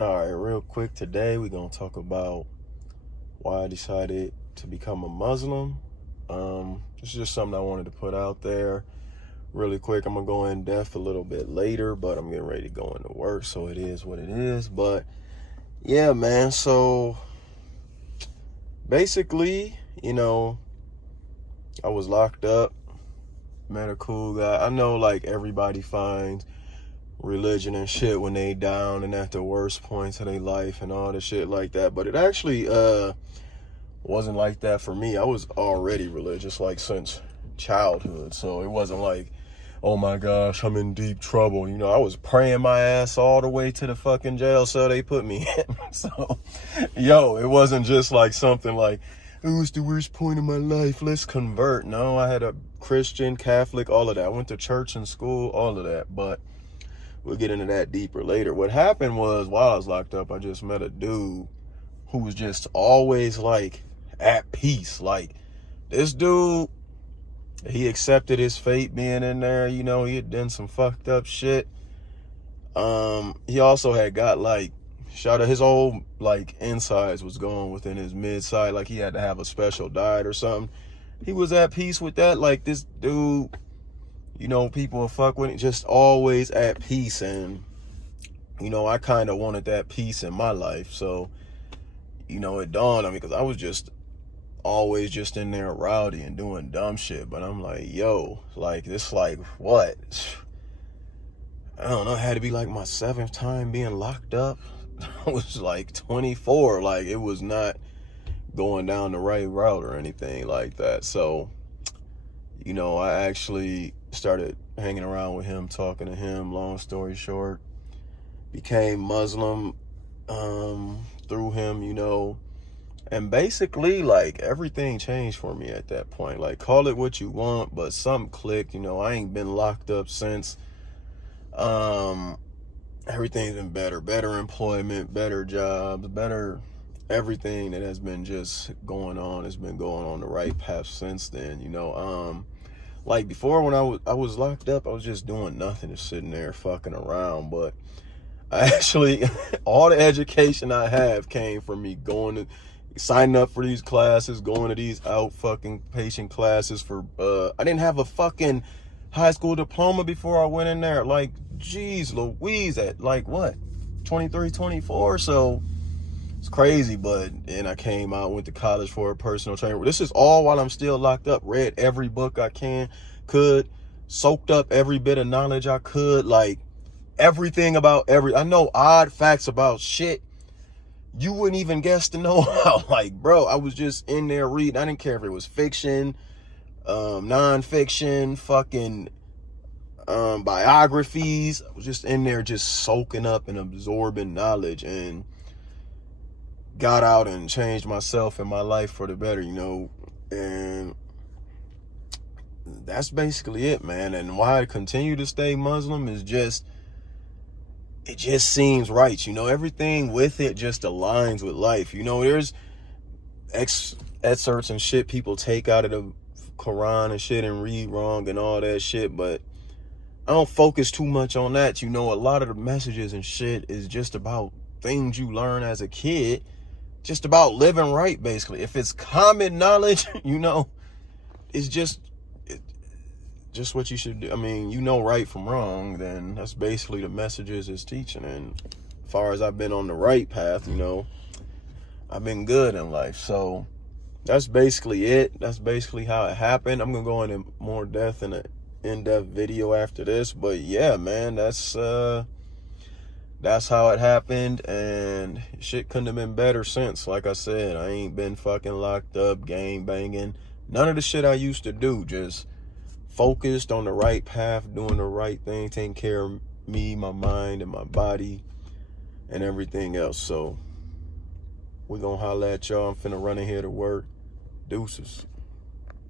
All right, real quick today, we're going to talk about why I decided to become a Muslim. This is just something I wanted to put out there really quick. I'm going to go in depth a little bit later, but I'm getting ready to go into work, so it is what it is. But yeah, man, so basically, I was locked up, met a cool guy. I know, like, everybody finds religion and shit when they down and at the worst points of their life and all the shit like that, but it actually wasn't like that for me. I was already religious, like, since childhood, so it wasn't like, oh my gosh, I'm in deep trouble. I was praying my ass all the way to the fucking jail cell they put me in. So it wasn't just like something like, it was the worst point of my life, let's convert. No, I had a Christian, Catholic, all of that. I went to church and school, all of that, but we'll get into that deeper later. What happened was, while I was locked up, I just met a dude who was just always, like, at peace. Like, this dude, he accepted his fate being in there. He had done some fucked up shit. He also had got, like, shot at his whole, like, insides was going within his mid-side. Like, he had to have a special diet or something. He was at peace with that. Like, this dude, people will fuck with it, just always at peace. And, I kind of wanted that peace in my life. So, it dawned on me, because I was just always just in there rowdy and doing dumb shit. But I'm like, like, this, like, what? I don't know. It had to be like my 7th time being locked up. I was like 24. Like, it was not going down the right route or anything like that. So, I actually started hanging around with him, talking to him. Long story short, became Muslim through him, and basically, like, everything changed for me at that point. Like, call it what you want, but something clicked. I ain't been locked up since. Everything's been better employment, better jobs, better everything that has been just going on has been going on the right path since then. Like, before, when I was locked up, I was just doing nothing, just sitting there fucking around. But I actually, all the education I have came from me signing up for these classes, going to these out fucking patient classes for, I didn't have a fucking high school diploma before I went in there. Like, geez Louise, at like what, 23, 24? So it's crazy. And I came out, went to college for a personal trainer. This is all while I'm still locked up. Read every book I could, soaked up every bit of knowledge I could, like, everything about I know odd facts about shit you wouldn't even guess to know how. Like, bro, I was just in there reading. I didn't care if it was fiction, non-fiction, fucking biographies. I was just in there just soaking up and absorbing knowledge, and got out and changed myself and my life for the better, and that's basically it, man. And why I continue to stay Muslim is it just seems right. Everything with it just aligns with life. There's excerpts and shit people take out of the Quran and shit and read wrong and all that shit, but I don't focus too much on that. A lot of the messages and shit is just about things you learn as a kid, just about living right, basically. If it's common knowledge, it's just what you should do. I mean, right from wrong, then that's basically the messages it's teaching. And as far as I've been on the right path, I've been good in life. So that's basically it. That's basically how it happened. I'm gonna go into more depth in an in-depth video after this, but yeah, man, that's how it happened, and shit couldn't have been better since. Like I said, I ain't been fucking locked up, gang banging, none of the shit I used to do. Just focused on the right path, doing the right thing, taking care of me, my mind, and my body, and everything else. So we're gonna holla at y'all. I'm finna run in here to work. Deuces.